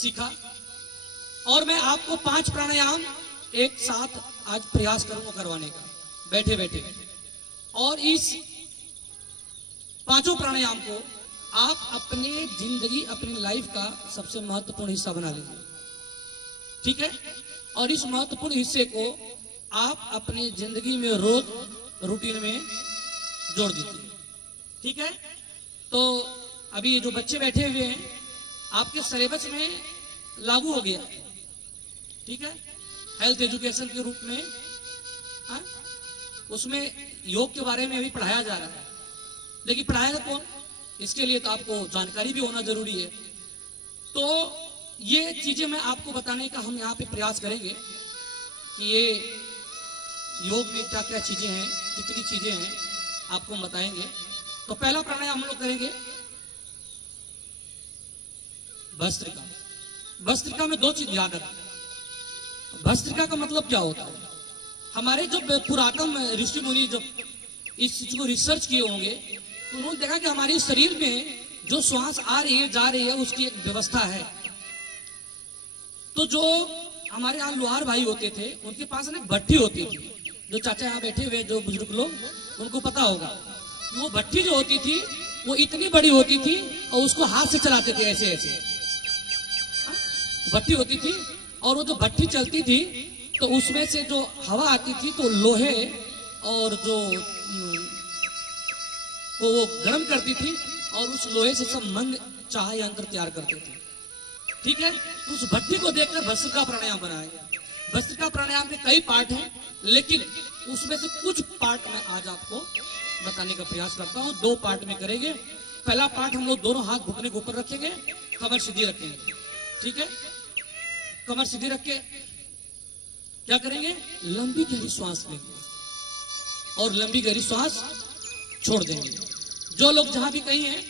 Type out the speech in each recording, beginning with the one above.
सीखा और मैं आपको 5 प्राणायाम एक साथ आज प्रयास करूंगा करवाने का बैठे बैठे। और इस 5 प्राणायाम को आप अपने जिंदगी अपनी लाइफ का सबसे महत्वपूर्ण हिस्सा बना लीजिए, ठीक है। और इस महत्वपूर्ण हिस्से को आप अपनी जिंदगी में रोज रूटीन में जोड़ दीजिए, ठीक है। तो अभी जो बच्चे बैठे हुए हैं आपके सिलेबस में लागू हो गया, ठीक है, हेल्थ एजुकेशन के रूप में। हाँ? उसमें योग के बारे में अभी पढ़ाया जा रहा है, लेकिन पढ़ाएगा कौन? इसके लिए तो आपको जानकारी भी होना जरूरी है। तो ये चीजें मैं आपको बताने का हम यहाँ पे प्रयास करेंगे कि ये योग में क्या क्या चीजें हैं, कितनी चीजें हैं, आपको हम बताएंगे। तो पहला प्राणायाम हम लोग करेंगे भस्त्रिका। भस्त्रिका में 2 चीज याद रखना। भस्त्रिका का मतलब क्या होता है? हमारे जो पुरातन ऋषि मुनि जब इस चीज को रिसर्च किए होंगे तो उन्होंने देखा कि हमारे शरीर में जो श्वास आ रही है जा रही है उसकी एक व्यवस्था है। तो जो हमारे यहाँ लोहार भाई होते थे उनके पास ना भट्टी होती थी, जो चाचा यहाँ बैठे हुए जो बुजुर्ग लोग उनको पता होगा, वो भट्टी जो होती थी वो इतनी बड़ी होती थी और उसको हाथ से चलाते थे ऐसे ऐसे। भट्टी होती थी और वो जो भट्टी चलती थी तो उसमें से जो हवा आती थी तो लोहे और जो वो गर्म करती थी और उस लोहे से सब मन चाह यंत्र तैयार करते थे, ठीक है। उस भट्टी को देखकर भस्त्रिका प्राणायाम बनाया गया। भस्त्रिका प्राणायाम के कई पार्ट हैं, लेकिन उसमें से कुछ पार्ट मैं आज आपको बताने का प्रयास करता हूं। 2 पार्ट में करेंगे। पहला पार्ट हम लोग दोनों हाथ घुटने के ऊपर रखेंगे, कमर सीधी रखेंगे, ठीक है। कमर सीधी रख के क्या करेंगे? लंबी गहरी सांस लेंगे और लंबी गहरी सांस छोड़ देंगे। जो लोग जहां भी कहीं हैं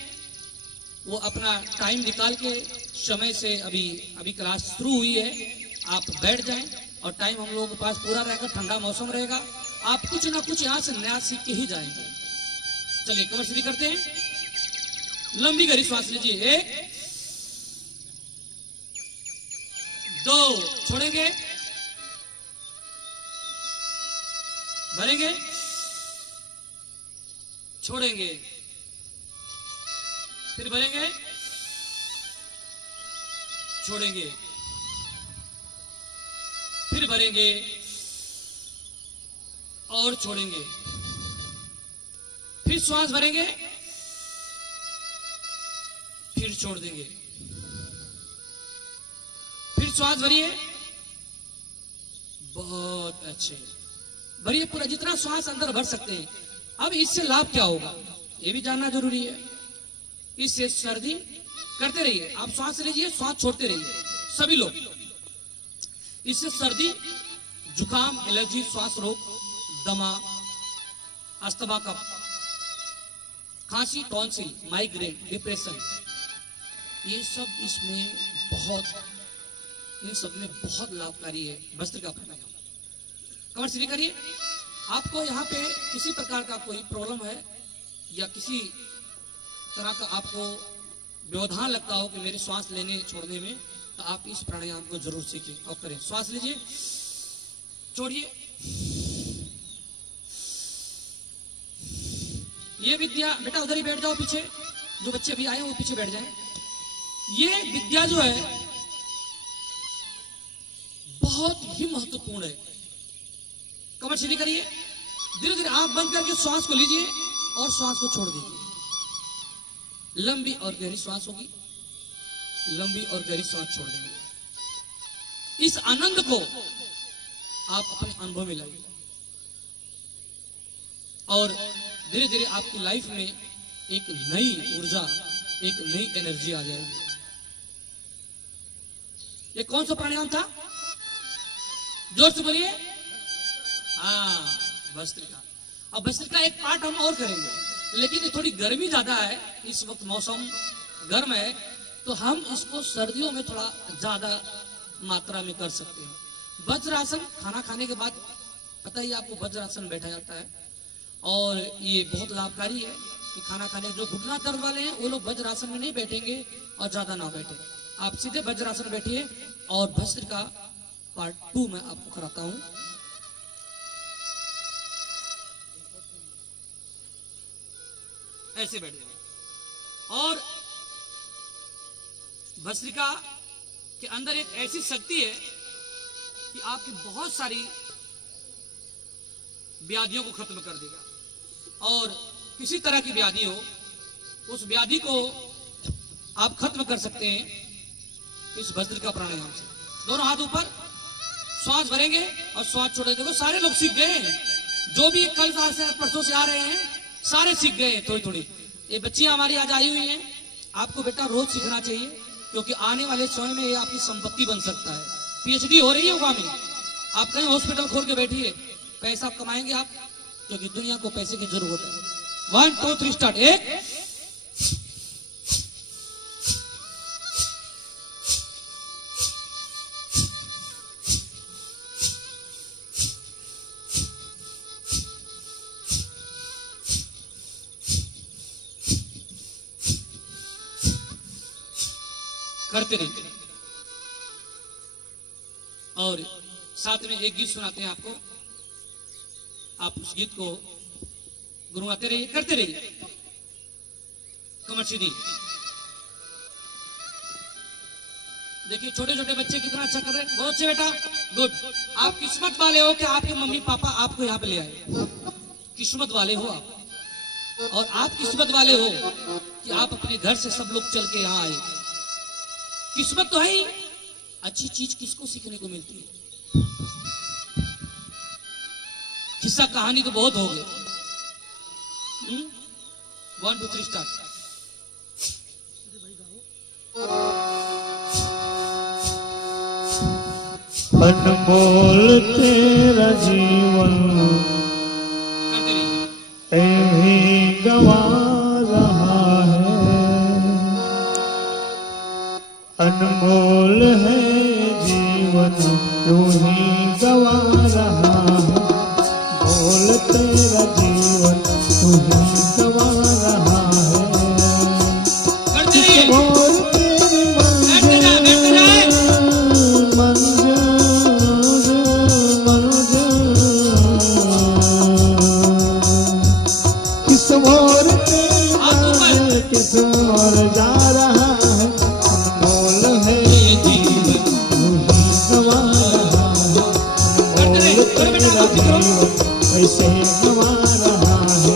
वो अपना टाइम निकाल के समय से अभी क्लास शुरू हुई है, आप बैठ जाएं और टाइम हम लोगों के पास पूरा रहेगा, ठंडा मौसम रहेगा, आप कुछ ना कुछ यहां से नया सीख के ही जाएंगे। चलिए कमर सीधी करते हैं, लंबी गहरी सांस लीजिए, 1 2 छोड़ेंगे, भरेंगे, छोड़ेंगे, फिर भरेंगे, छोड़ेंगे, फिर भरेंगे और छोड़ेंगे, फिर श्वास भरेंगे, फिर छोड़ देंगे, फिर श्वास भरिए, बहुत अच्छे, भरिए पूरा जितना श्वास अंदर भर सकते हैं। अब इससे लाभ क्या होगा ये भी जानना जरूरी है। इससे सर्दी करते रहिए, आप श्वास लीजिए, श्वास छोड़ते रहिए, सभी लोग। इससे सर्दी, जुकाम, एलर्जी, श्वास रोग, दमा, अस्थमा, कफ, खांसी, टॉन्सिल, माइग्रेन, डिप्रेशन, ये सब इसमें इन सब में बहुत लाभकारी है भस्त्रिका प्राणायाम। कमर सीधी करिए। आपको यहाँ पे किसी प्रकार का कोई प्रॉब्लम है या किसी तरह का आपको व्यवधान लगता हो कि मेरे श्वास लेने छोड़ने में, तो आप इस प्राणायाम को जरूर सीखें और करें। श्वास लीजिए, छोड़िए। ये विद्या, बेटा उधर ही बैठ जाओ, पीछे जो बच्चे भी आए हैं वो पीछे बैठ जाएं। ये विद्या जो है बहुत ही महत्वपूर्ण है। कमर सीधी करिए, धीरे धीरे आंख बंद करके श्वास को लीजिए और श्वास को छोड़ दीजिए। लंबी और गहरी श्वास होगी, लंबी और गहरी श्वास छोड़ देंगे। इस आनंद को आप अपने अनुभव में लाइए और धीरे धीरे आपकी लाइफ में एक नई ऊर्जा, एक नई एनर्जी आ जाएगी। ये कौन सा प्राणायाम था? जोर से बोलिए। हाँ, भस्त्रिका। अब भस्त्रिका एक पार्ट हम और करेंगे, लेकिन थोड़ी गर्मी ज्यादा है, इस वक्त मौसम गर्म है, तो हम इसको सर्दियों में थोड़ा ज्यादा मात्रा में कर सकते हैं। वज्रासन खाना खाने के बाद, पता ही आपको वज्रासन बैठा जाता है और ये बहुत लाभकारी है कि खाना खाने जो घुटना दर्द वाले हैं वो लोग वज्रासन में नहीं बैठेंगे और ज्यादा ना बैठे। आप सीधे वज्रासन में बैठिए और भस्त्रिका पार्ट 2 में आपको कराता हूं। ऐसे बैठ जाए और भस्त्रिका के अंदर एक ऐसी शक्ति है कि आपकी बहुत सारी व्याधियों को खत्म कर देगा और किसी तरह की व्याधि हो उस व्याधि को आप खत्म कर सकते हैं इस भस्त्रिका प्राणायाम से। दोनों हाथ ऊपर, श्वास भरेंगे और श्वास छोड़ेंगे। देखो सारे लोग सीख गए हैं, जो भी कल से परसों से आ रहे हैं सारे सीख गए हैं थोड़ी थोड़ी। ये बच्चियां हमारी आज आई हुई हैं, आपको बेटा रोज सीखना चाहिए क्योंकि आने वाले समय में ये आपकी संपत्ति बन सकता है। पीएचडी हो रही है योगा में, आप कहीं हॉस्पिटल खोल के बैठिए, पैसा कमाएंगे आप, क्योंकि दुनिया को पैसे की जरूरत है। 1 2 3 स्टार्ट। 1 करते रहिए और साथ में एक गीत सुनाते हैं आपको, आप उस गीत को गुनगुनाते रहिए, करते रहिए। कमर सीधी। देखिए छोटे छोटे बच्चे कितना अच्छा कर रहे हैं, बहुत अच्छे बेटा, गुड। आप किस्मत वाले हो कि आपके मम्मी पापा आपको यहाँ पे ले आए, किस्मत वाले हो आप। और आप किस्मत वाले हो कि आप अपने घर से सब लोग चल के यहाँ आए। किस्मत तो है ही, अच्छी चीज किसको सीखने को मिलती है। किस्सा कहानी तो बहुत हो गए। 1 2 3 स्टार्ट। अनमोल तेरा जीवन भी गवा रहा है, अनमोल है जीवन यूं ही गवा रहा है। बोल तेरा जीवन यूं ही गवा रहा है। बोल तेरी किस ओर तेरी किस ओर जा रहा है। अनमोल है जीवन यूं ही गवा रहा है। बोल तेरा जीवन ऐसे गवा रहा है।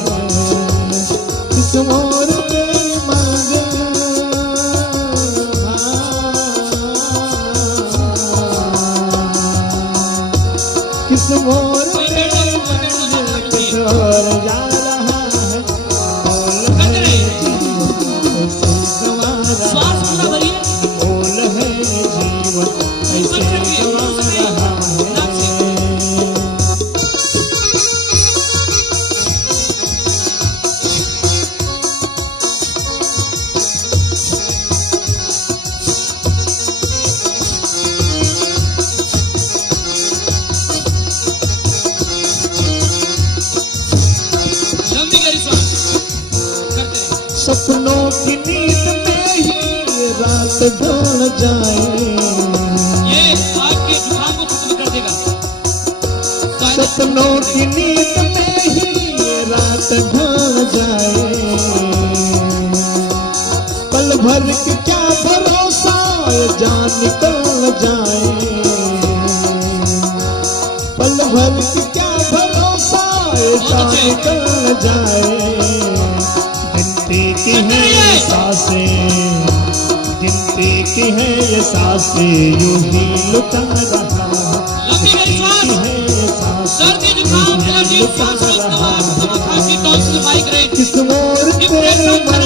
किस ओर तेरी किस ओर किस ओर जा रहा है। बोल है जीवन ऐसे गवा रहा है। बोल है जीवन ऐसे गवा रहा है। सपनों की नींद में ही रात ढल जाए, ये आपके जुकाम को खत्म कर देगा। सपनों की नींद में ही रात ढल जाए। पल भर के क्या भरोसा जान निकल जाए। पल भर के क्या भरोसा जान निकल जाए। गिनती की है ये सांसें, गिनती की है ये सांसें यूं ही लुटा रहा है। गिनती की है ये सांसें यूं ही लुटा रहा है। किस ओर तेरी मंजिल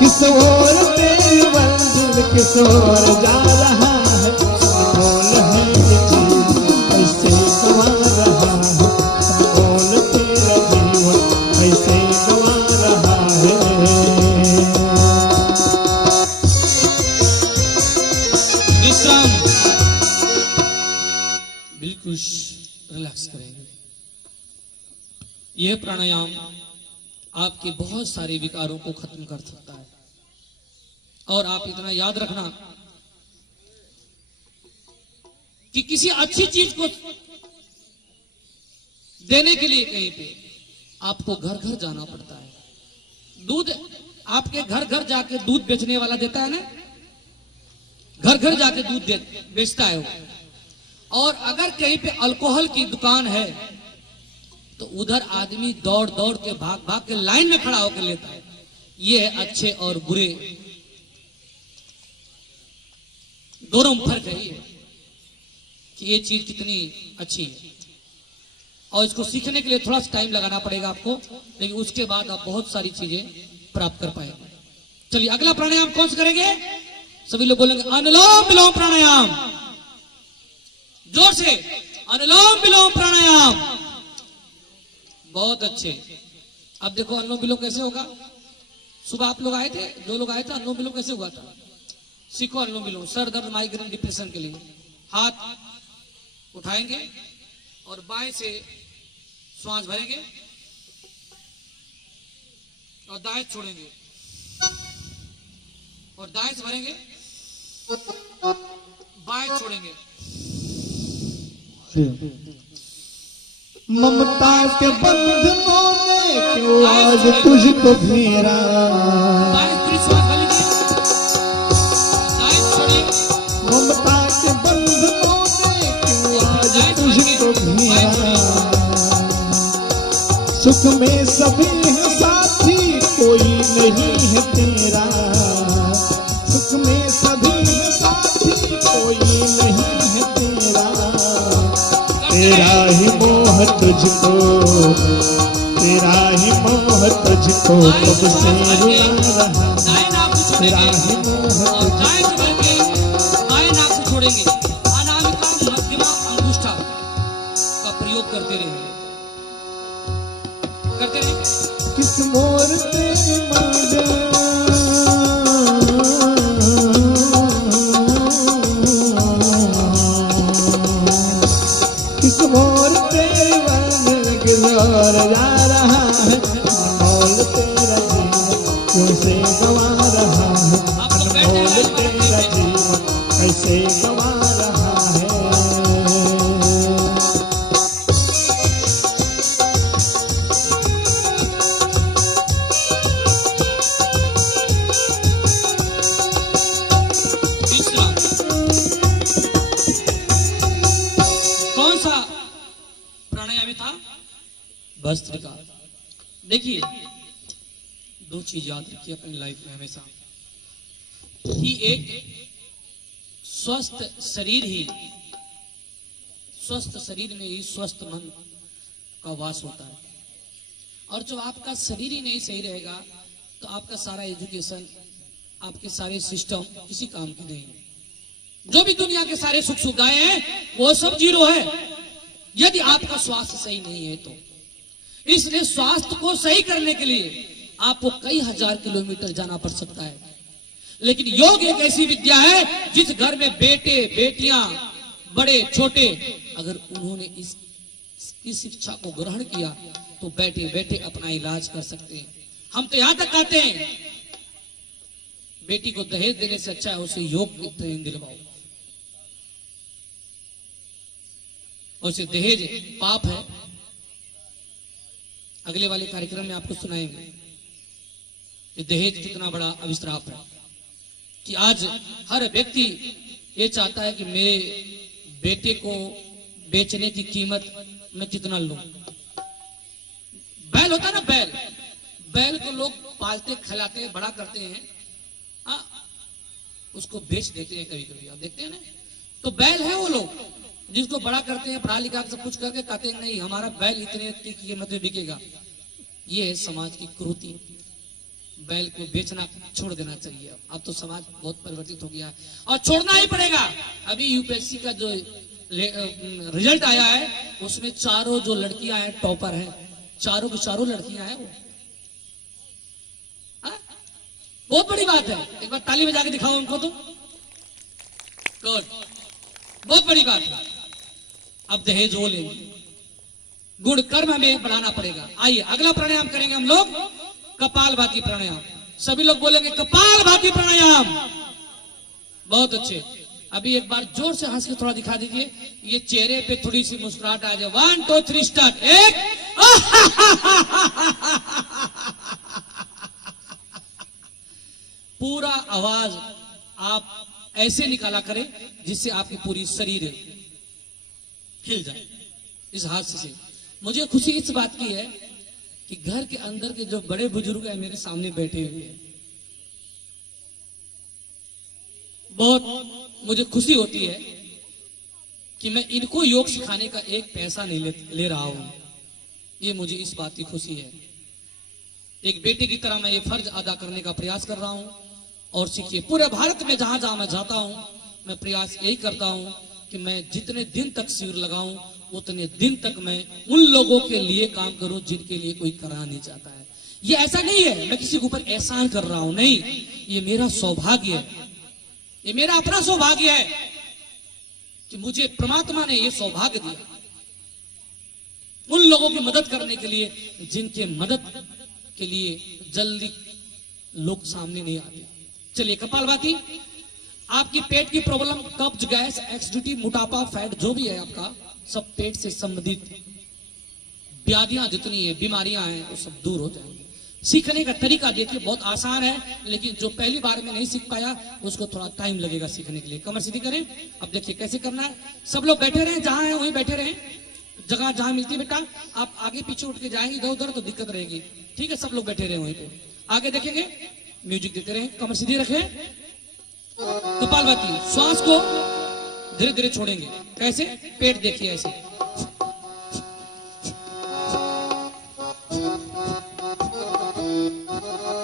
किस ओर तेरी मंजिल किस ओर जा रहा है। बोल है ये जीवन ऐसे गवा रहा है। बोल तेरा जीवन ऐसे गवा रहा है। विश्राम, बिल्कुल रिलैक्स करेंगे। यह प्राणायाम आपके बहुत सारे विकारों को खत्म कर सकता है। और आप इतना याद रखना कि किसी अच्छी चीज को देने के लिए कहीं पे आपको घर घर जाना पड़ता है। दूध आपके घर घर जाके दूध बेचने वाला देता है ना, घर घर जाके दूध बेचता है वो। और अगर कहीं पे अल्कोहल की दुकान है तो उधर आदमी दौड़ दौड़ के भाग भाग के लाइन में खड़ा होकर लेता है। ये है अच्छे और बुरे दोनों में फर्क है ये कि ये चीज कितनी अच्छी है। और इसको सीखने के लिए थोड़ा सा टाइम लगाना पड़ेगा आपको, लेकिन उसके बाद आप बहुत सारी चीजें प्राप्त कर पाएंगे। चलिए अगला प्राणायाम कौन सा करेंगे? सभी लोग बोलेंगे अनुलोम विलोम प्राणायाम। जोर से अनुलोम विलोम प्राणायाम। बहुत अच्छे। अब देखो अनुलोम विलोम कैसे होगा। सुबह आप लोग आए थे, जो लोग आए थे, अनुलोम विलोम कैसे हुआ था? सीखो अनुलोम विलोम। सर दर्द, माइग्रेन, डिप्रेशन के लिए हाथ उठाएंगे और बाएं से श्वास भरेंगे और दाएं छोड़ेंगे और दाएं से भरेंगे, बाएं छोड़ेंगे। ममता के बंधनों ने क्यों आज तुझको घेरा, दाएं पूरी श्वास भर लीजिए, दाएं छोड़िए। ममता के बंधनों ने क्यों आज तुझको घेरा, सुख में सभी है साथी कोई नहीं है तेरा, सुख में सभी है साथी कोई नहीं है तेरा, तेरा ही मोह तुझको, तेरा ही मोह तुझको कब से रुला रहा, तेरा ही मोह बाएं नाक से छोड़ेंगे, अनामिका मध्यमा अंगुष्ठा का प्रयोग करते रहिए, करते रहिए। किस मोर तेरी मांझा, किस मोर तेरी वन गुजर जा रहा है, अनमोल तेरा जीवन कैसे गवा रहा है, अनमोल तेरा जीवन कैसे गवा रहा है। भस्त्रिका। देखिए दो चीज याद रखिए अपनी लाइफ में हमेशा कि एक स्वस्थ शरीर में ही स्वस्थ मन का वास होता है। और जब आपका शरीर ही नहीं सही रहेगा तो आपका सारा एजुकेशन, आपके सारे सिस्टम किसी काम के नहीं। जो भी दुनिया के सारे सुख सुविधाएं हैं वो सब जीरो है यदि आपका स्वास्थ्य सही नहीं है तो। इसलिए स्वास्थ्य को सही करने के लिए आपको कई हजार किलोमीटर जाना पड़ सकता है, लेकिन योग एक ऐसी विद्या है जिस घर में बेटे बेटियां बड़े छोटे अगर उन्होंने इसकी शिक्षा को ग्रहण किया तो बैठे बैठे अपना इलाज कर सकते हैं। हम तो यहां तक कहते हैं बेटी को दहेज देने से अच्छा है उसे योग की ट्रेनिंग दिलवाओ। उसे दहेज पाप है, अगले वाले कार्यक्रम में आपको सुनाएंगे कि दहेज कितना बड़ा अभिश्राप है। कि आज हर व्यक्ति ये चाहता है कि मेरे बेटे को बेचने की कीमत मैं कितना लूं। बैल होता है ना, बैल को लोग पालते खिलाते बड़ा करते हैं, उसको बेच देते हैं कभी कभी, आप देखते हैं ना। तो बैल है वो लोग जिसको बड़ा करते हैं, पढ़ा लिखा सब कुछ करके कहते हैं नहीं हमारा बैल इतने की कीमत में बिकेगा। ये है समाज की क्रूरती। बैल को बेचना छोड़ देना चाहिए। अब तो समाज बहुत परिवर्तित हो गया है और छोड़ना ही पड़ेगा। अभी यूपीएससी का जो रिजल्ट आया है उसमें चारों जो लड़कियां हैं टॉपर हैं, चारों की चारों लड़कियां हैं वो। बहुत बड़ी बात है, एक बार ताली बजा के दिखाओ उनको तो। बहुत बड़ी बात है। अब दहेज वो लेंगे, गुण कर्म हमें बढ़ाना पड़ेगा। आइए अगला प्राणायाम करेंगे हम लोग। कपालभाति प्राणायाम। सभी लोग बोलेंगे कपालभाति प्राणायाम। बहुत अच्छे। अभी एक बार जोर से हंस के थोड़ा दिखा दीजिए, ये चेहरे पे थोड़ी सी मुस्कुराहट आ जाए। 1 2 3 स्टार्ट। एक पूरा आवाज आप ऐसे निकाला करें जिससे आपकी पूरी शरीर हिल जाए इस हाथ से। मुझे खुशी इस बात की है कि घर के अंदर के जो बड़े बुजुर्ग हैं मेरे सामने बैठे हुए हैं। बहुत मुझे खुशी होती है कि मैं इनको योग सिखाने का एक पैसा नहीं ले रहा हूं। ये मुझे इस बात की खुशी है। एक बेटे की तरह मैं ये फर्ज अदा करने का प्रयास कर रहा हूं। और सीखिए, पूरे भारत में जहां जहां मैं जाता हूं मैं प्रयास यही करता हूं कि मैं जितने दिन तक शिविर लगाऊं उतने दिन तक मैं उन लोगों के लिए काम करूं जिनके लिए कोई करना नहीं चाहता है। ये ऐसा नहीं है मैं किसी के ऊपर एहसान कर रहा हूं, नहीं, ये मेरा सौभाग्य है, ये मेरा अपना सौभाग्य है कि मुझे परमात्मा ने ये सौभाग्य दिया उन लोगों की मदद करने के लिए जिनके मदद के लिए जल्दी लोग सामने नहीं आते। चलिए, कपालभाति। आपकी पेट की प्रॉब्लम, कब्ज, गैस, एसिडिटी, मोटापा, फैट जो भी है आपका, सब पेट से संबंधित व्याधियां जितनी है, बीमारियां हैं, वो सब दूर हो जाएंगी। सीखने का तरीका देखिए, बहुत आसान है, लेकिन जो पहली बार में नहीं सीख पाया उसको थोड़ा टाइम लगेगा सीखने के लिए। कमर सीधी करें। अब देखिए कैसे करना है। सब लोग बैठे रहें, जहां हैं वहीं बैठे रहें। जगह जहां मिलती है बेटा, आप आगे पीछे उठ के जाएंगे इधर उधर तो दिक्कत रहेगी। ठीक है, सब लोग बैठे रहे वहीं पे। आगे देखेंगे, म्यूजिक देते रहे, कमर सीधी रखें। कपालभाति, श्वास को धीरे धीरे छोड़ेंगे। कैसे? पेट देखिए ऐसे।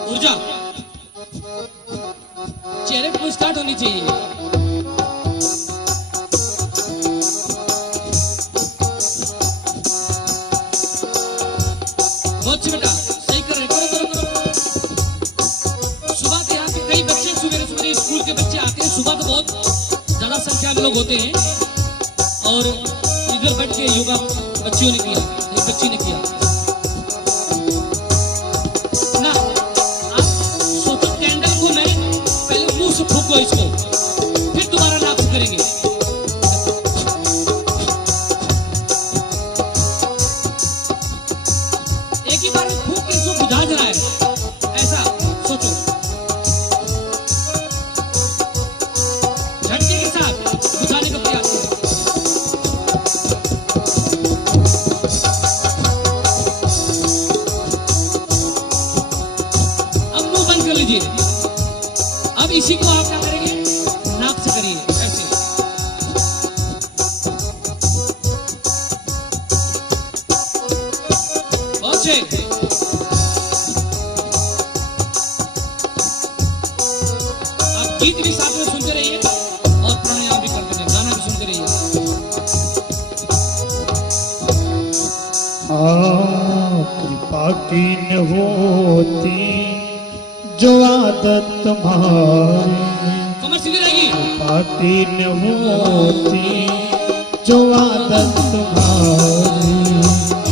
ऊर्जा चेहरे पर स्टार्ट होनी चाहिए। बहुत अच्छी बेटा, सही कर रहे, करो करो करो। सुबह के यहाँ के कई बच्चे सवेरे सवेरे स्कूल के बच्चे आते हैं। सुबह तो बहुत ज्यादा संख्या में लोग होते हैं और इधर बैठ के योगा बच्चियों ने किया, एक बच्ची ने किया ना। आप सोचो, कैंडल को मैं पहले मुंह से फूको इसको, फिर दोबारा नाक से करेंगे। एक ही बार में फूक के इसको बुझा जा रहा है, ऐसा सोचो। झटके के साथ बुझाने का प्रयास करो। अब मुंह बंद कर लीजिए। अब इसी को आप क्या करेंगे? नाक से करिए ऐसे। बहुत अच्छे। आप गीत भी साथ में सुनते रहिए और प्राणायाम भी करते रहिए, गाना भी सुनते रहिए। कृपा की न होती जो आदत तुम्हारी, कमर सीधी रहेगी। कृपा की न होती जो आदत तुम्हारी,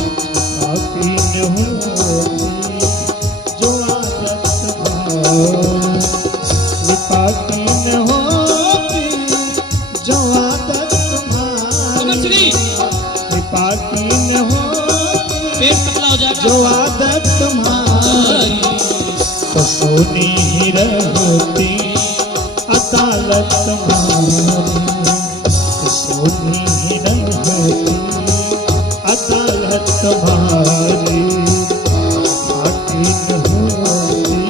कृपा की न होती जो आदत तुम्हारी, कृपा की न होती जो आदत कमर तुम्हारी, सीधी। कृपा की न होती पेट पतला हो जाएगा। जो आदत तुम्हारी, तो सोनी ही रहती अदालत तुम्हारी, तो सोनी ही रहती अदालत तुम्हारी, बाकी न होती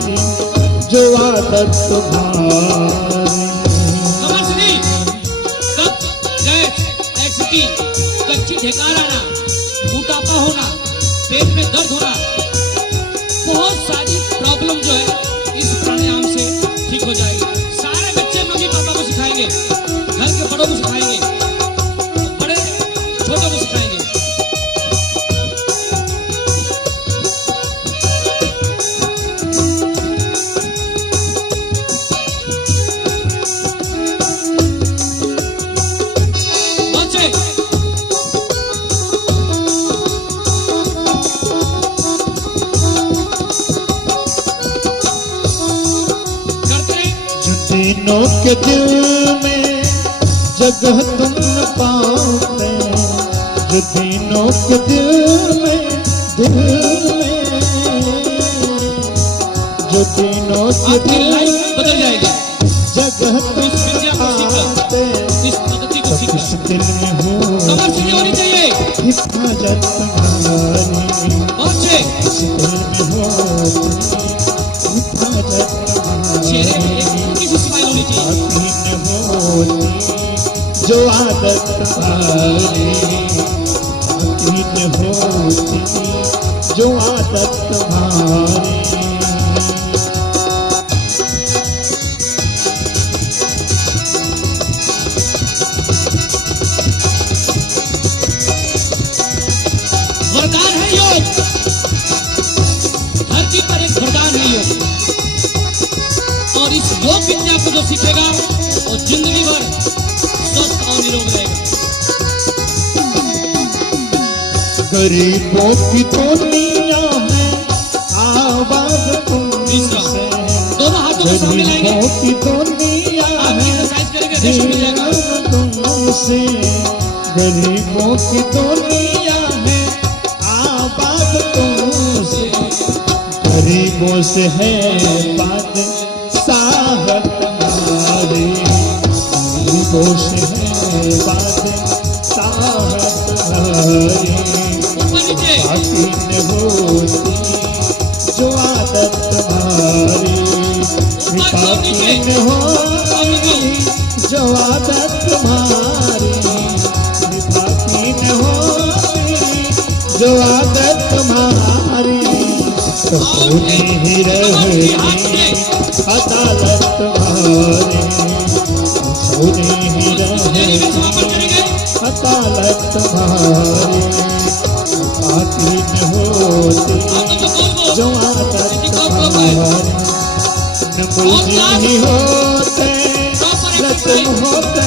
जो आदत तुम्हारी। कमर सीधी। कब्ज, गैस, एसिडिटी, कच्ची ढेकार आना, मोटापा होना, पेट में दर्द होना, बहुत सारी प्रॉब्लम जो है इस प्राणायाम से ठीक हो जाएगी। सारे बच्चे मम्मी पापा को सिखाएंगे, घर के बड़ों को सिखाएंगे, बड़े छोटों को सिखाएंगे। बच्चे दीनों के दिल में जगह तुम न पाते, जो दीनों के दिल में जो दीनों के आपकी दिल लाइफ बदल जाएगी। जगह तुम इस विद्या को सीखकर, पाते, इस पद्धति को तो सीखकर किस दिल में हो कमर सीधी होनी चाहिए। हिफाजत तुम्हारी, बहुत से किस दिल में हो हिफाजत चेहरे तुम्हारी, में एक हल्की सी स्माइल होनी चाहिए। बाकी न होती जो आदत तुम्हारी, बाकी न होती जो आदत तुम्हारी। वरदान है योग, धरती पर एक वरदान है योग, और इस योग विद्या को जो सीखेगा वो जिंदगी भर स्वस्थ और निरोग रहेगा। गरीबों की दुनिया में आवाज तुमसे, दोनों हाथों को सामने लाएंगे, गरीबों की दुनिया आप में एक्सरसाइज करेंगे, रेस्ट मिल जाएगा। तुमसे, गरीबों की दुनिया में आवाज तुमसे, गरीबों से है बात साहब तुम्हारी, गरीबों से है बात साहब तुम्हारी, बाकी न होती जो आदत तुम्हारी, बाकी न होती जो आदत तुम्हारी, बाकी न होती जो आदत तुम्हारी, तो सोनी ही रहेगी अदालत तुम्हारी, सोनी ही रहेगी अदालत तुम्हारी, बाकी न होती जो आदत तुम्हारी, न मुलजिम ही होते न तुम होते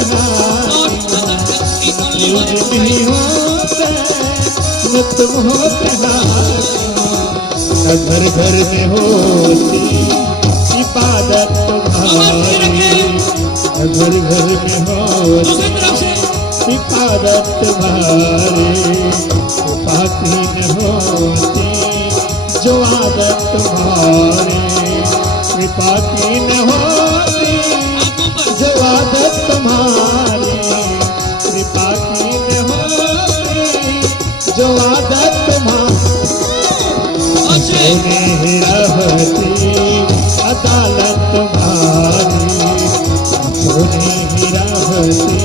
मुलजिम ही होते न तुम होते न घर घर में होती इबादत तुम्हारी, न घर घर में होती इबादत तुम्हारी, बाकी न होती जो आदत तुम्हारी, बाकी न होती जो आदत तुम्हारी, बाकी न होती जो आदत तुम्हारी, सोने ही रहती अदालत तुम्हारी, सोने ही रहती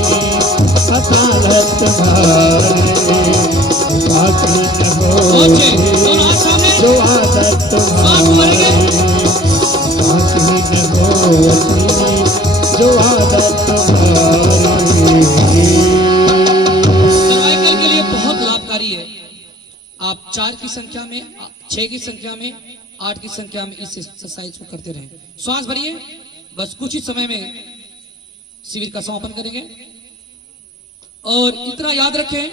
अदालत तुम्हारी, बाकी न होती जो आदत तुम्हारी, बाकी न होती जो आदत तुम्हारी। सर्वाइकल के लिए बहुत लाभकारी है। आप 4 की संख्या में, 6 की संख्या में, 8 की संख्या में इस एक्सरसाइज को करते रहें। श्वास भरिए, बस कुछ ही समय में शिविर का समापन करेंगे। और इतना याद रखें,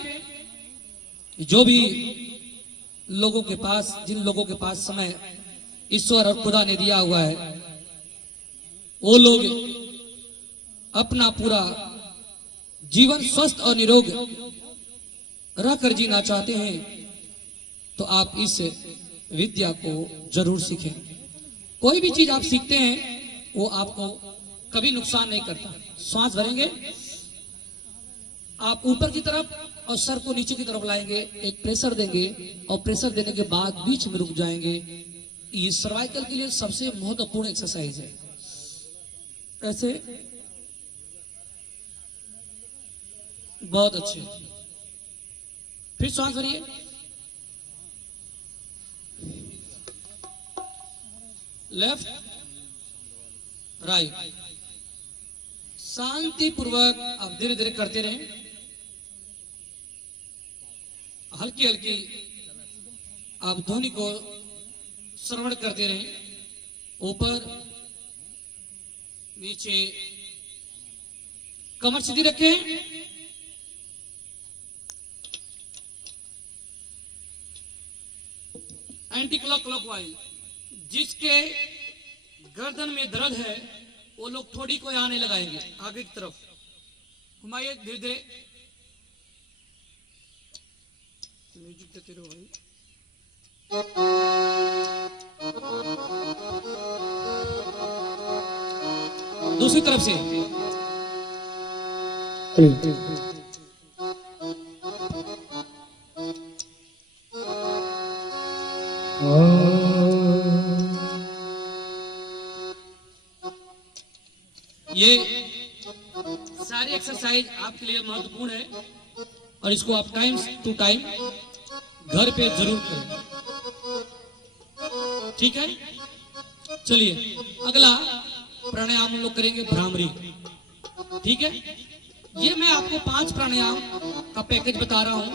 जो भी लोगों के पास, जिन लोगों के पास समय ईश्वर और खुदा ने दिया हुआ है, वो लोग अपना पूरा जीवन स्वस्थ और निरोग रहकर जीना चाहते हैं, तो आप इस विद्या को जरूर सीखें। कोई भी चीज आप सीखते हैं वो आपको कभी नुकसान नहीं करता। श्वास भरेंगे, आप ऊपर की तरफ और सर को नीचे की तरफ लाएंगे, एक प्रेशर देंगे और प्रेशर देने के बाद बीच में रुक जाएंगे। ये सर्वाइकल के लिए सबसे महत्वपूर्ण एक्सरसाइज है। ऐसे बहुत अच्छे। फिर श्वास भरिए, लेफ्ट राइट, शांति पूर्वक आप धीरे धीरे करते रहें। हल्की हल्की आप ध्वनि को श्रवण करते रहें। ऊपर नीचे, कमर सीधी रखें, एंटी क्लॉक क्लॉकवाइज। जिसके गर्दन में दर्द है वो लोग थोड़ी को यहाँ नहीं लगाएंगे, आगे की तरफ घुमाइए धीरे धीरे। म्यूजिक देते रहो भाई। दूसरी तरफ से ये सारी एक्सरसाइज आपके लिए महत्वपूर्ण है और इसको आप टाइम टू टाइम घर पे जरूर करें, ठीक है। चलिए अगला प्राणायाम हम लोग करेंगे भ्रामरी, ठीक है। ये मैं आपको 5 प्राणायाम का पैकेज बता रहा हूं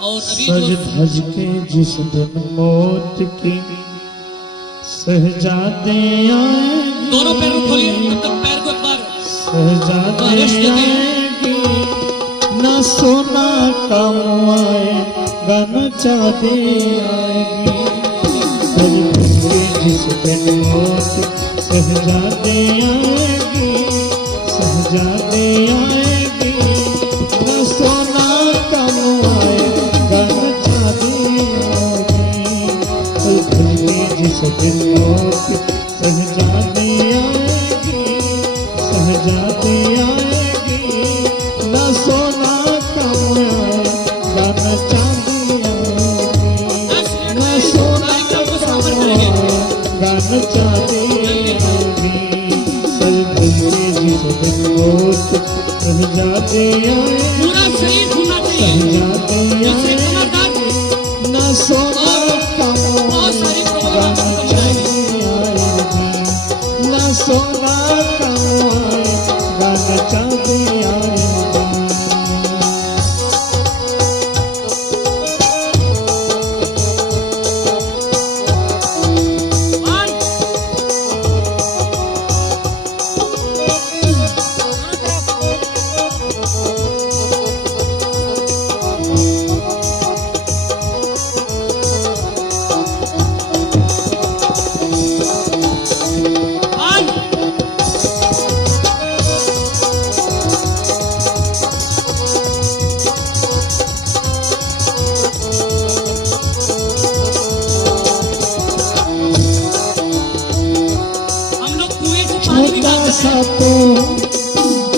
और अभी सज धज के जिस दिन मौत की सहजादे आएंगी, दोनों पैर को खोलिए, तब तक पैर को एक बार सहजादे आएंगी, न सोना कमाएगा न चांदी आएगी। सज धज के जिस दिन मौत सहजादे आएगी, सहजादे आएगी, न सोना कमाएगा न चांदी आएगी। सज धज के जिस दिन मौत सहजादे आएगी, सहजादे आएगी, न सोना कमाएगा न चांदी आएगी, न सोना कमाएगा न चांदी आएगी। सज धज के जिस दिन मौत सहजादे आएगी, पूरा शरीर घूमना चाहिए, सहजादे जैसे कमर दर्द, आएगी, न सोना बहुत सारी कमाएगा प्रॉब्लम न खत्म हो जाएगी। चांदी आएगी, न सोना कमाएगा न चांदी आएगी।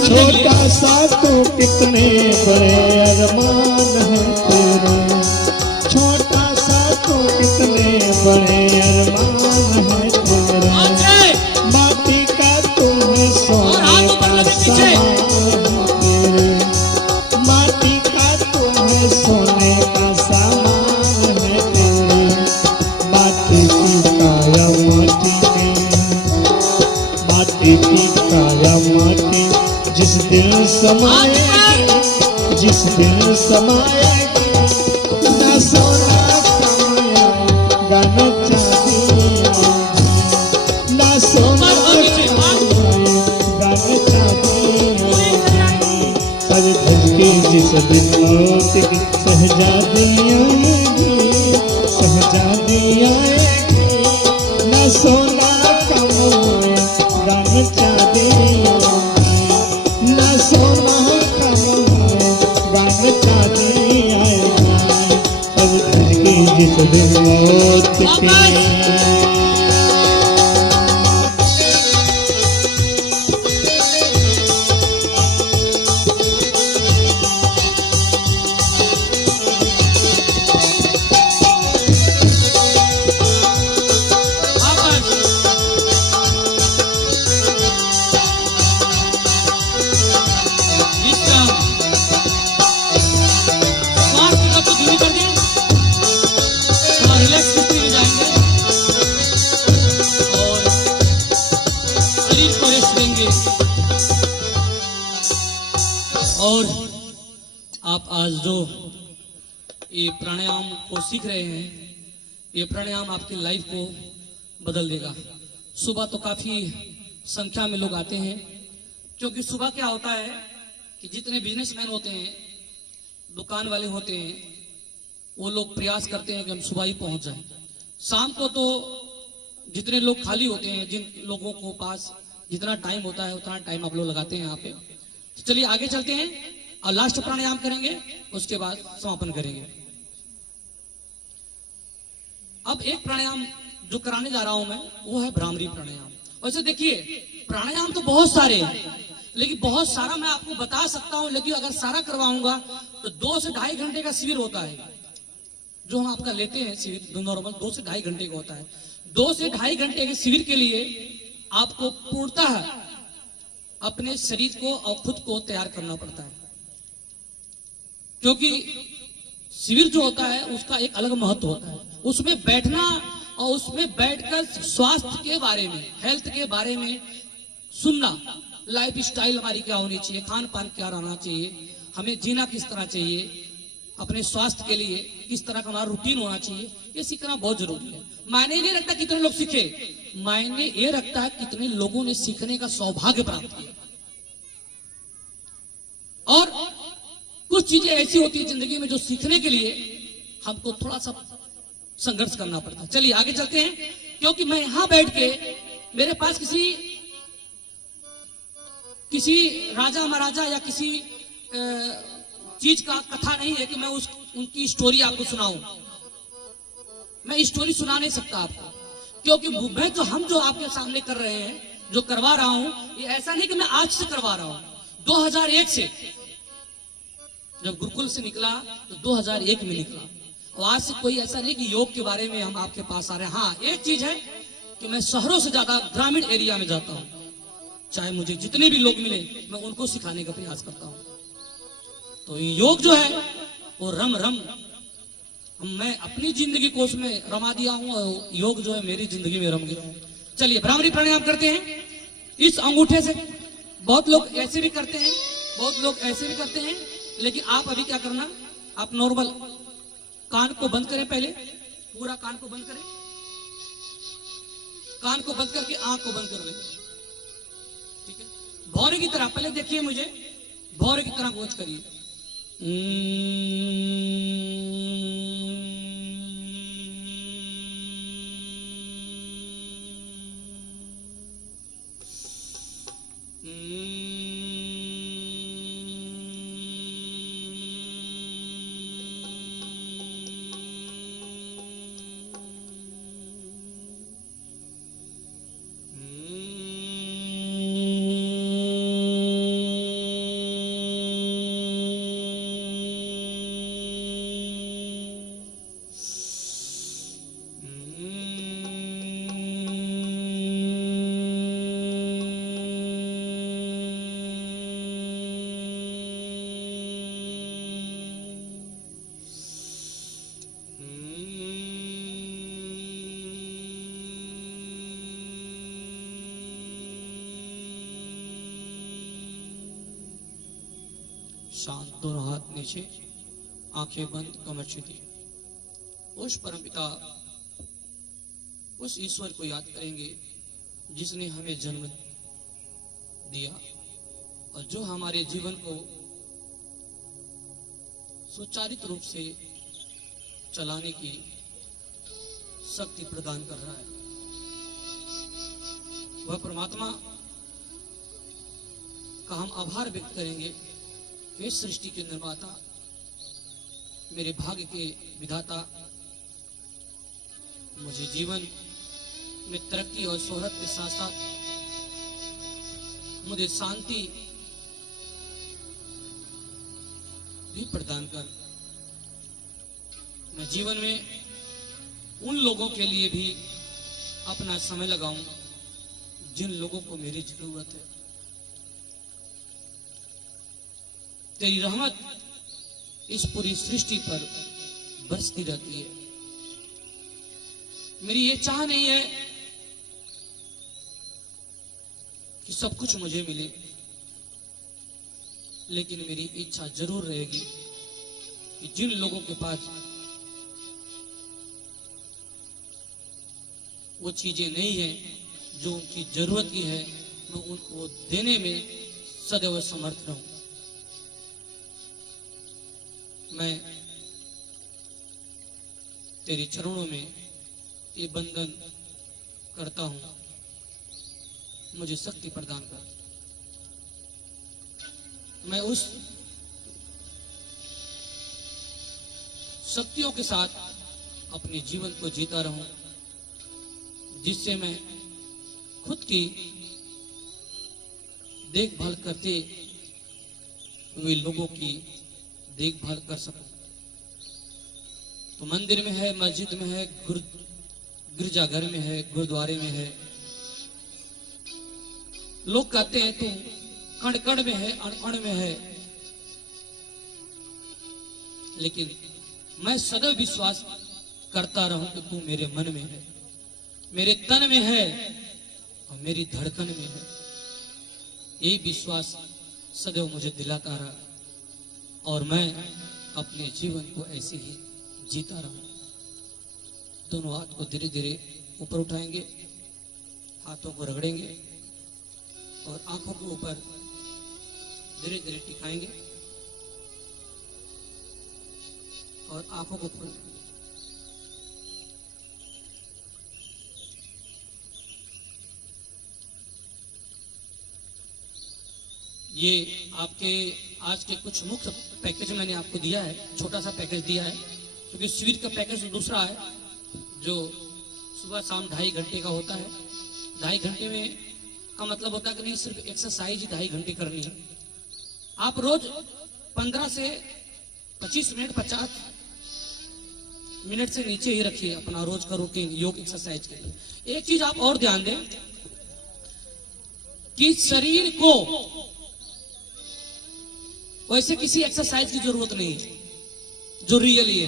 छोटा सा तो कितने बड़े अरमान हैं तेरे, छोटा सा तो कितने बड़े अरमान हैं तेरे। माटी का तुम सोने का सामान तेरे, माटी का तुम सोने का सामान है तेरे। माटी की काया माटी में, माटी की काया माटी जिस दिल समाएगी, जिस दिल समाएगी, न सोना कमाएगा न चांदी आएगी, न सोना कमाएगा न चांदी आएगी। सज धज के जिस दिन मौत की सहजादी आएगी, सहजादी आएगी, न सोना कमाएगा न चांदी आएगी, न सोना कमाएगा न चांदी आएगा। सज धज के जिस दिन मौत की और आप आज जो ये प्राणायाम को सीख रहे हैं, ये प्राणायाम आपकी लाइफ को बदल देगा। सुबह तो काफी संख्या में लोग आते हैं, क्योंकि सुबह क्या होता है कि जितने बिजनेसमैन होते हैं, दुकान वाले होते हैं, वो लोग प्रयास करते हैं कि हम सुबह ही पहुंच जाएं। शाम को तो जितने लोग खाली होते हैं, जिन लोगों को पास जितना टाइम होता है उतना टाइम आप लोग लगाते हैं यहाँ पे। तो चलिए आगे चलते हैं और लास्ट प्राणायाम करेंगे, उसके बाद समापन करेंगे। अब एक प्राणायाम जो कराने जा रहा हूं मैं, वो है भ्रामरी प्राणायाम। वैसे देखिए प्राणायाम तो बहुत सारे हैं, लेकिन बहुत सारा मैं आपको बता सकता हूं, लेकिन अगर सारा करवाऊंगा तो 2 से ढाई घंटे का शिविर होता है जो हम आपका लेते हैं शिविर, नॉर्मल 2 से ढाई घंटे का होता है। 2 से ढाई घंटे के शिविर के लिए आपको पूर्णतः अपने शरीर को और खुद को तैयार करना पड़ता है, क्योंकि शिविर जो होता है उसका एक अलग महत्व होता है। उसमें बैठना और उसमें बैठकर स्वास्थ्य के बारे में, हेल्थ के बारे में सुनना, लाइफ स्टाइल हमारी क्या होनी चाहिए, खान पान क्या रहना चाहिए, हमें जीना किस तरह चाहिए, अपने स्वास्थ्य के लिए किस तरह का हमारा रूटीन होना चाहिए, ये सीखना बहुत जरूरी है। मायने नहीं रखता कितने लोग सीखे, मायने ये रखता है कितने लोगों ने सीखने का सौभाग्य प्राप्त किया। और कुछ चीजें ऐसी होती है जिंदगी में जो सीखने के लिए हमको थोड़ा सा संघर्ष करना पड़ता है। चलिए आगे चलते हैं, क्योंकि मैं यहां बैठ के, मेरे पास किसी राजा महाराजा या किसी चीज का कथा नहीं है कि मैं उनकी स्टोरी आपको सुनाऊं। मैं स्टोरी सुना नहीं सकता आपको, क्योंकि मैं हम जो आपके सामने कर रहे हैं, जो करवा रहा हूं, ये ऐसा नहीं कि मैं आज से करवा रहा हूं। 2001 से जब गुरुकुल से निकला तो 2001 में निकला, और आज से कोई ऐसा नहीं कि योग के बारे में हम आपके पास आ रहे हैं। हाँ, एक चीज है कि मैं शहरों से ज्यादा ग्रामीण एरिया में जाता हूं, चाहे मुझे जितने भी लोग मिले मैं उनको सिखाने का प्रयास करता हूं। तो योग जो है वो रम मैं अपनी जिंदगी को उसमें रमा दिया हूं, और योग जो है मेरी जिंदगी में रम गया हूं। चलिए भ्रामरी प्राणायाम करते हैं। इस अंगूठे से बहुत लोग ऐसे भी करते हैं, बहुत लोग ऐसे भी करते हैं, लेकिन आप अभी क्या करना, आप नॉर्मल कान को बंद करें, पहले पूरा कान को बंद करें, कान को बंद करके आंख को बंद कर लें। ठीक है, भौरे की तरह पहले देखिए मुझे, भौरे की तरह गूंज करिए। शांत, दोनों हाथ नीचे, आंखें बंद, कमर सीधी। उस परमपिता, उस ईश्वर को याद करेंगे जिसने हमें जन्म दिया और जो हमारे जीवन को सुचारित रूप से चलाने की शक्ति प्रदान कर रहा है। वह परमात्मा का हम आभार व्यक्त करेंगे। हे सृष्टि के निर्माता, मेरे भाग्य के विधाता, मुझे जीवन में तरक्की और शोहरत के साथ साथ मुझे शांति भी प्रदान कर। मैं जीवन में उन लोगों के लिए भी अपना समय लगाऊं जिन लोगों को मेरी जरूरत है। तेरी रहमत इस पूरी सृष्टि पर बरसती रहती है। मेरी ये चाह नहीं है कि सब कुछ मुझे मिले, लेकिन मेरी इच्छा जरूर रहेगी कि जिन लोगों के पास वो चीजें नहीं है जो उनकी जरूरत की है, मैं उनको देने में सदैव समर्थ रहूं। मैं तेरे चरणों में ये बंधन करता हूं मुझे शक्ति प्रदान कर, मैं उस शक्तियों के साथ अपने जीवन को जीता रहूं, जिससे मैं खुद की देखभाल करते हुए लोगों की देखभाल कर सकूं। तो मंदिर में है, मस्जिद में है, गिरजाघर में है, गुरुद्वारे में है। लोग कहते हैं तू कण कण में है, अण अण में है, लेकिन मैं सदैव विश्वास करता रहूं कि तू मेरे मन में है, मेरे तन में है और मेरी धड़कन में है। यही विश्वास सदैव मुझे दिलाता रहा और मैं अपने जीवन को ऐसे ही जीता रहूं। दोनों हाथ को धीरे धीरे ऊपर उठाएंगे, हाथों को रगड़ेंगे और आंखों के ऊपर धीरे धीरे टिकाएंगे और आंखों को खोलेंगे। ये आपके आज के कुछ मुख्य पैकेज मैंने आपको दिया है, छोटा सा पैकेज दिया है, क्योंकि शिविर का पैकेज दूसरा है जो सुबह शाम 2.5 घंटे का होता है। 2.5 घंटे में का मतलब होता है कि नहीं सिर्फ एक्सरसाइज ही 2.5 घंटे करनी है। आप रोज 15 से 25 मिनट 50 मिनट से नीचे ही रखिए अपना रोज का रूटीन योग एक्सरसाइज के लिए। एक चीज आप और ध्यान दें कि शरीर को वैसे किसी एक्सरसाइज की जरूरत नहीं है जो रियल है,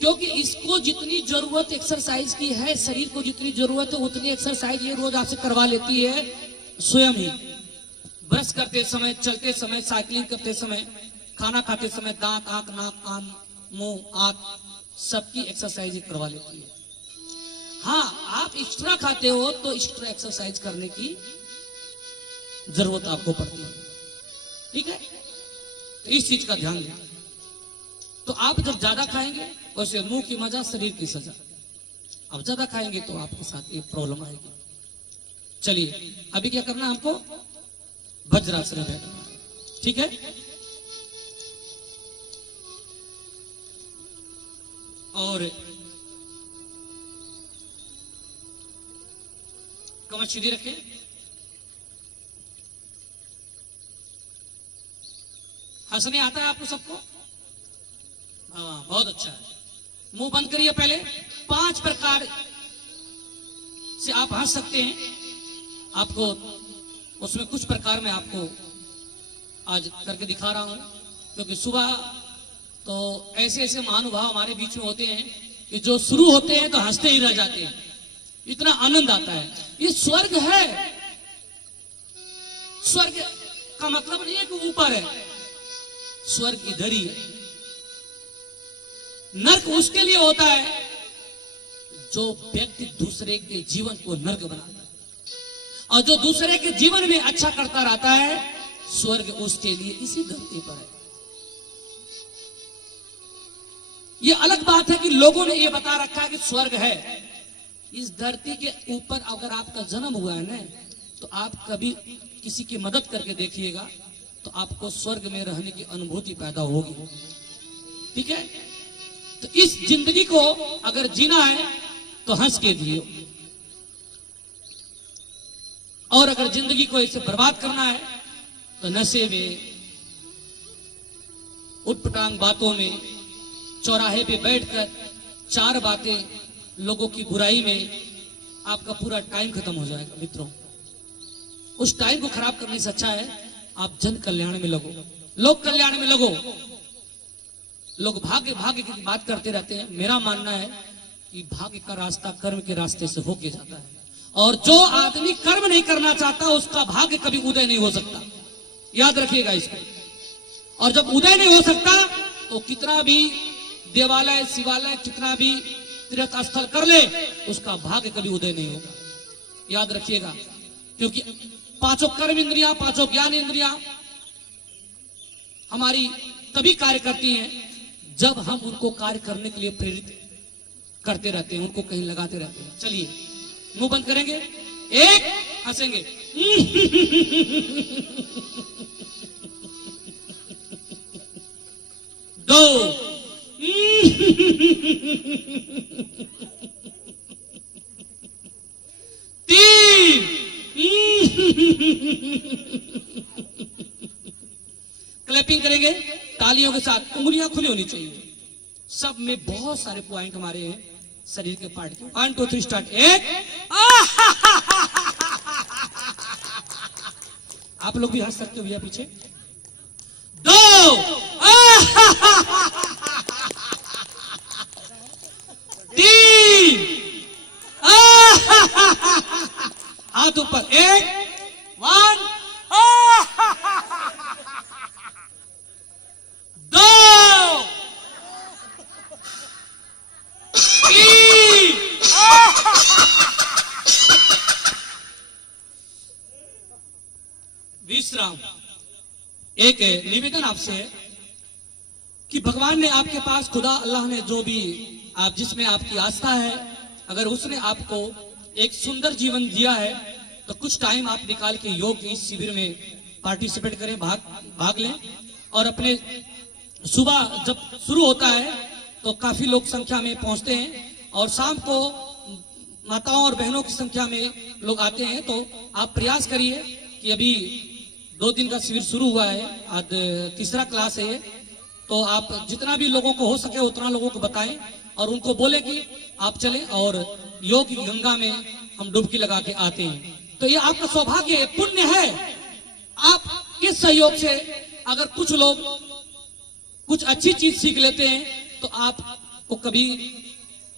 क्योंकि इसको जितनी जरूरत एक्सरसाइज की है, शरीर को जितनी जरूरत है उतनी एक्सरसाइज ये रोज आपसे करवा लेती है स्वयं ही। ब्रश करते समय, चलते समय, साइकिलिंग करते समय, खाना खाते समय, दांत, आंख, नाक, कान, मुंह, आंख सबकी एक्सरसाइज करवा लेती है। हाँ, आप एक्स्ट्रा खाते हो तो एक्स्ट्रा एक्सरसाइज करने की जरूरत आपको पड़ती है, ठीक है? तो इस चीज का ध्यान दें। तो आप जब ज्यादा खाएंगे वैसे मुंह की मजा शरीर की सजा। अब ज्यादा खाएंगे तो आपके साथ ये प्रॉब्लम आएगी। चलिए अभी क्या करना है हमको? वज्रासन में बैठना, ठीक है? और कमर सीधी रखें, हंसने आता है आपको सबको? हाँ, बहुत अच्छा है। मुंह बंद करिए पहले। 5 प्रकार से आप हंस सकते हैं। आपको उसमें कुछ प्रकार में आपको आज करके दिखा रहा हूं, क्योंकि सुबह तो ऐसे ऐसे महानुभाव हमारे बीच में होते हैं कि जो शुरू होते हैं तो हंसते ही रह जाते हैं, इतना आनंद आता है। ये स्वर्ग है। स्वर्ग का मतलब नहीं है कि ऊपर है, स्वर्ग इधर ही है। नर्क उसके लिए होता है जो व्यक्ति दूसरे के जीवन को नर्क बनाता है, और जो दूसरे के जीवन में अच्छा करता रहता है, स्वर्ग उसके लिए इसी धरती पर है। यह अलग बात है कि लोगों ने यह बता रखा है कि स्वर्ग है। इस धरती के ऊपर अगर आपका जन्म हुआ है ना, तो आप कभी किसी की मदद करके देखिएगा तो आपको स्वर्ग में रहने की अनुभूति पैदा होगी, ठीक है? तो इस जिंदगी को अगर जीना है तो हंस के जियो, और अगर जिंदगी को इसे बर्बाद करना है तो नशे में, उटपटांग बातों में, चौराहे पे बैठकर 4 बातें लोगों की बुराई में आपका पूरा टाइम खत्म हो जाएगा। मित्रों, उस टाइम को खराब करने से अच्छा है आप जन कल्याण में लगो, लोक कल्याण में लगो। लोग भाग्य भाग्य की बात करते रहते हैं। मेरा मानना है कि भाग्य का रास्ता कर्म के रास्ते से होके जाता है, और जो आदमी कर्म नहीं करना चाहता उसका भाग्य कभी उदय नहीं हो सकता। याद रखिएगा इसको। और जब उदय नहीं हो सकता तो कितना भी देवालय, शिवालय, कितना भी तीर्थ स्थल कर ले, उसका भाग्य कभी उदय नहीं होगा। याद रखिएगा, क्योंकि 5 कर्म इंद्रियां, 5 ज्ञान इंद्रियां हमारी तभी कार्य करती हैं जब हम उनको कार्य करने के लिए प्रेरित करते रहते हैं, उनको कहीं लगाते रहते हैं। चलिए मुंह बंद करेंगे। 1 हंसेंगे। दो, तीन, क्लैपिंग करेंगे तालियों के साथ, उंगलियां खुली होनी चाहिए। सब में बहुत सारे पॉइंट हमारे हैं शरीर के पार्ट के। 1 2 3 स्टार्ट। एक, आप लोग भी हंस सकते हो भैया पीछे। दो, तीन, हाथ ऊपर। एक, 1, दो, तीन, विश्राम। एक निवेदन आपसे है कि भगवान ने आपके पास, खुदा अल्लाह ने जो भी आप जिसमें आपकी आस्था है, अगर उसने आपको एक सुंदर जीवन दिया है तो कुछ टाइम आप निकाल के योग के इस शिविर में पार्टिसिपेट करें, भाग लें। और अपने सुबह जब शुरू होता है तो काफी लोग संख्या में पहुंचते हैं और शाम को माताओं और बहनों की संख्या में लोग आते हैं। तो आप प्रयास करिए कि अभी 2 दिन का शिविर शुरू हुआ है, आज तीसरा क्लास है, तो आप जितना भी लोगों को हो सके उतना लोगों को बताएं और उनको बोले कि आप चलें और योग की गंगा में हम डुबकी लगा के आते हैं। तो ये आपका सौभाग्य है, पुण्य है। आपके सहयोग से अगर कुछ लोग कुछ अच्छी चीज सीख लेते हैं तो आपको कभी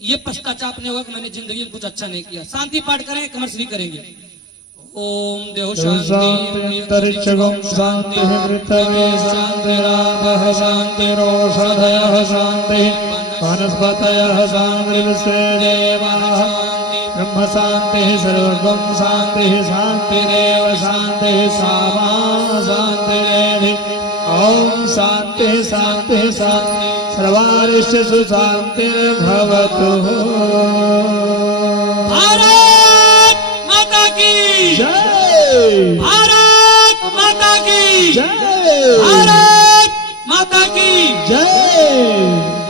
ये पश्चाताप नहीं होगा कि मैंने जिंदगी में कुछ अच्छा नहीं किया। शांति पाठ करें, कमर श्री करेंगे। ओम देव शांति अंतरिक्षगम शांति पृथ्वी शांतिरापः शांतिरोषधयः शांति वनस्पतयः शांतिर्विश्वेदेवाः ब्रह्म शांति सर्वगम शांति शांतिरेव शांति सामा शांतिरेधि। ओम शांति शांति शांति सर्वारिष्टसु शांतिर्भवतु। भारत माता की जय, भारत माता की जय, भारत माता की जय।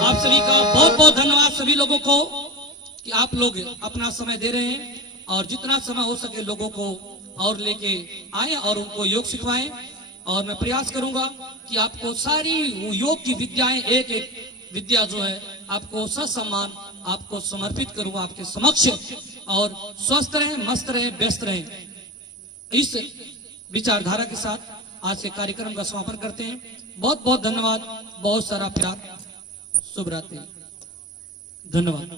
आप सभी का बहुत बहुत धन्यवाद, सभी लोगों को कि आप लोग अपना समय दे रहे हैं और जितना समय हो सके लोगों को और लेके आए और उनको योग सिखवाएं। और मैं प्रयास करूंगा कि आपको सारी योग की विद्याएं, एक एक विद्या जो है आपको ससम्मान आपको समर्पित करूंगा आपके समक्ष। और स्वस्थ रहें, मस्त रहें, व्यस्त रहें। इस विचारधारा के साथ आज के कार्यक्रम का समापन करते हैं। बहुत बहुत धन्यवाद, बहुत सारा प्यार, शुभ रात्रि, धन्यवाद।